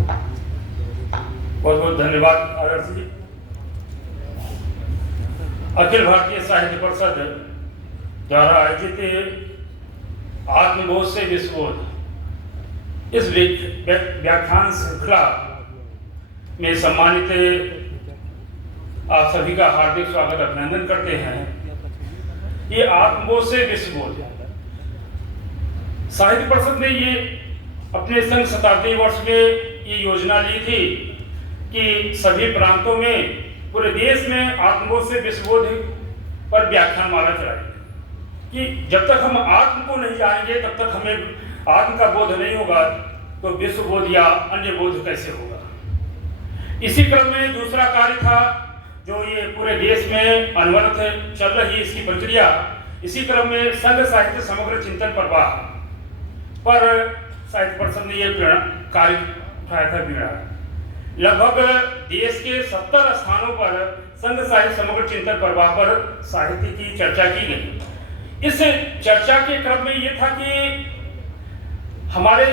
बहुत बहुत धन्यवाद आदर्श जी। अखिल भारतीय साहित्य परिषद द्वारा आयोजित आत्मबोध से विश्वबोध इस व्याख्यान श्रृंखला में सम्मानित आप सभी का हार्दिक स्वागत अभिनंदन करते हैं। ये आत्मबोध से विश्वबोध साहित्य परिषद ने ये अपने संघ शताब्दी वर्ष में ये योजना ली थी कि सभी प्रांतों में पूरे देश में आत्मबोध से विश्वबोध पर व्याख्यान माला चलाएंगे कि जब तक हम आत्म को नहीं जानेंगे तब तक हमें आत्म का बोध नहीं होगा तो विश्वबोध या अन्य बोध कैसे होगा। इसी क्रम में दूसरा कार्य था जो ये पूरे देश में अनवरत चल रही इसकी प्रक्रिया। इसी क्रम में संघ साहित्य समग्र चिंतन प्रवाह पर साहित्य परिषद ने ये कार्य उठाया था। लगभग देश के 70 स्थानों पर संघ साहित्य समग्र चिंतन प्रवाह पर साहित्य की चर्चा की गई। इस चर्चा के क्रम में ये था कि हमारे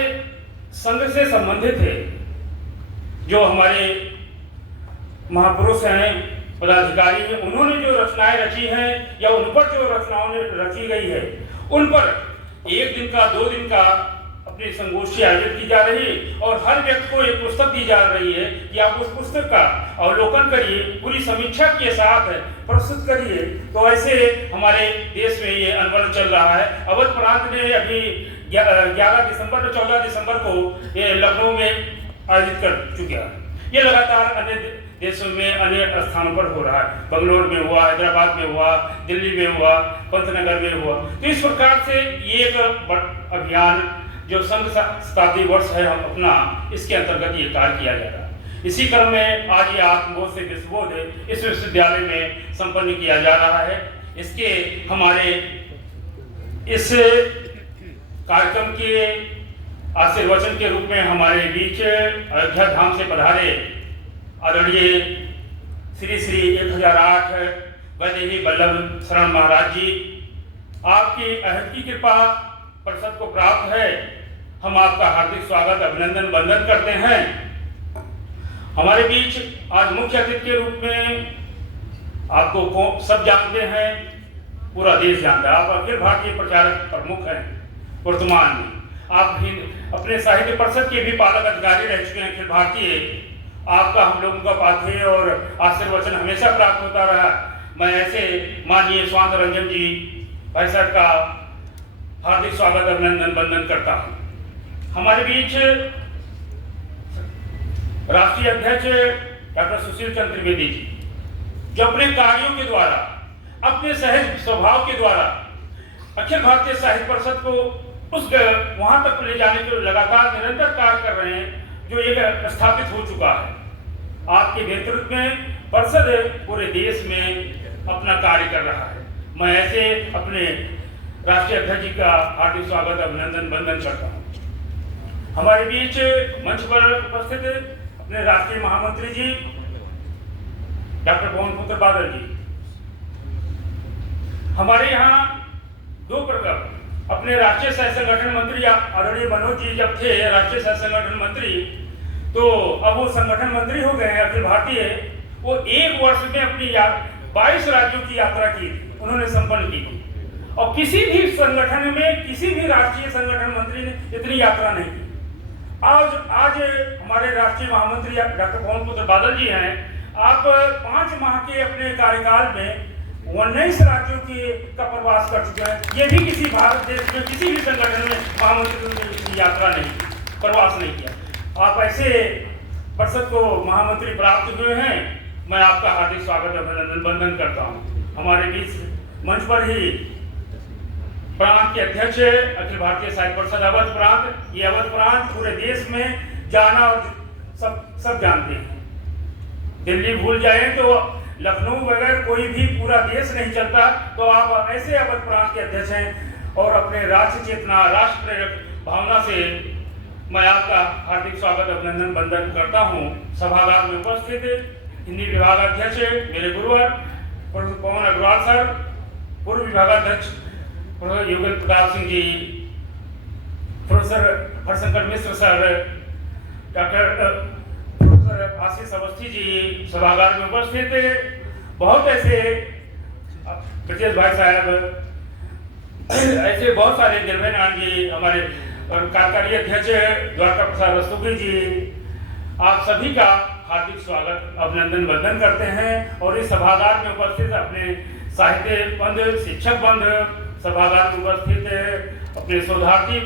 संघ से संबंधित है जो हमारे महापुरुष हैं, पदाधिकारी हैं, उन्होंने जो रचनाएं रची हैं या उन पर जो रचनाओं ने रची गई है उन पर एक दिन का 2 दिन का अपनी संगोष्ठी आयोजित की जा रही है और हर व्यक्ति को एक पुस्तक दी जा रही है कि आप उस पुस्तक का अवलोकन करिए, पूरी समीक्षा के साथ प्रस्तुत करिए। तो ऐसे हमारे देश में ये अनवरत चल रहा है। अवध प्रांत ने अभी 11 दिसंबर और 14 दिसंबर को ये लखनऊ में आयोजित कर चुका है। ये लगातार अन्य देशों में अन्य स्थानों पर हो रहा है। बंगलोर में हुआ, हैदराबाद में हुआ, दिल्ली में हुआ, पंतनगर में हुआ। तो इस प्रकार से ये एक अभियान जो संघ शताब्दी वर्ष है हम अपना इसके अंतर्गत ये कार्य किया जा रहा है। इसी क्रम में आज ये आत्मबोध से विश्वबोध इस विश्वविद्यालय में संपन्न किया जा रहा है। इसके हमारे इस कार्यक्रम के आशीर्वचन के रूप में हमारे बीच अयोध्या धाम से पधारे आदरणीय श्री श्री 1008 वैदेही वल्लभ शरण महाराज जी, आपकी अहद की कृपा परिषद को प्राप्त है। हम आपका हार्दिक स्वागत अभिनंदन वंदन करते हैं। हमारे बीच आज मुख्य अतिथि के रूप में आपको सब जानते हैं, पूरा देश जानता है। आप अखिल भारतीय प्रचारक प्रमुख हैं वर्तमान में। आप अपने साहित्य परिषद के भी पालक अधिकारी रह चुके हैं अखिल भारतीय। आपका हम लोगों का पाथेय और आशीर्वचन हमेशा प्राप्त होता रहा। मैं ऐसे माननीय स्वांत रंजन जी भाई साहब का हार्दिक स्वागत अभिनंदन वंदन करता हूं। हमारे बीच राष्ट्रीय अध्यक्ष डॉक्टर सुशील चंद्र त्रिवेदी जी जो अपने कार्यों के द्वारा, अपने सहज स्वभाव के द्वारा अखिल भारतीय साहित्य परिषद को उस वहां तक ले जाने के लगातार निरंतर कार्य कर रहे हैं जो एक स्थापित हो चुका है। आपके नेतृत्व में परिषद पूरे देश में अपना कार्य कर रहा है। मैं ऐसे अपने राष्ट्रीय अध्यक्ष जी का हार्दिक स्वागत अभिनंदन वंदन करता हूँ। हमारे बीच मंच पर उपस्थित अपने राष्ट्रीय महामंत्री जी डॉक्टर पवन पुत्र बादल जी। हमारे यहाँ 2 प्रकार अपने राष्ट्रीय सह संगठन मंत्री आदरणीय मनोज जी जब थे राष्ट्रीय सह संगठन मंत्री, तो अब वो संगठन मंत्री हो गए हैं अखिल भारतीय। वो 1 वर्ष में अपनी 22 राज्यों की यात्रा की उन्होंने संपन्न की और किसी भी संगठन में किसी भी राष्ट्रीय संगठन मंत्री ने इतनी यात्रा नहीं की। आज हमारे राष्ट्रीय महामंत्री डॉक्टर पवन पुत्र बादल जी हैं। आप 5 माह के अपने कार्यकाल में 19 राज्यों का प्रवास कर चुके हैं। ये भी किसी भारत देश में किसी भी संगठन में महामंत्री ने यात्रा नहीं की, प्रवास नहीं किया। आप ऐसे परिषद को महामंत्री प्राप्त हुए हैं। मैं आपका हार्दिक स्वागत अभिनंदन वंदन करता हूँ। हमारे बीच मंच पर ही प्रांत के अध्यक्ष अखिल भारतीय साहित्य परिषद अवध प्रांत। ये अवध प्रांत पूरे देश में जाना और सब जानते हैं। दिल्ली भूल जाए तो लखनऊ वगैरह कोई भी पूरा देश नहीं चलता। तो आप ऐसे अवध प्रांत के अध्यक्ष हैं और अपने राष्ट्र चेतना, राष्ट्र प्रेरक भावना से मैं आपका हार्दिक स्वागत अभिनंदन वंदन करता हूँ। सभागार में उपस्थित हिंदी विभागाध्यक्ष मेरे गुरुवर प्रोफेसर पवन अग्रवाल सर, पूर्व विभागाध्यक्ष प्रोफेसर योगेंद्र प्रताप सिंह जी, प्रोफेसर हरशंकर मिश्र सर, डॉक्टर प्रोफेसर आशीष अवस्थी जी सभागार में उपस्थित थे। बहुत ऐसे ब्रजेश भाई साहब, ऐसे बहुत सारे निर्भय नारायण जी, हमारे कार्यकारी अध्यक्ष द्वारका प्रसाद रस्तोगी जी, आप सभी का हार्दिक स्वागत अभिनंदन वंदन करते हैं। और इस सभागार में उपस्थित अपने साहित्य बंध, शिक्षक बंध, सभागार में उपस्थित अपने शोधार्थी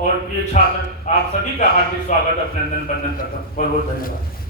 और प्रिय छात्र, आप सभी का हार्दिक स्वागत अभिनंदन वंदन करता हूँ। बहुत बहुत धन्यवाद।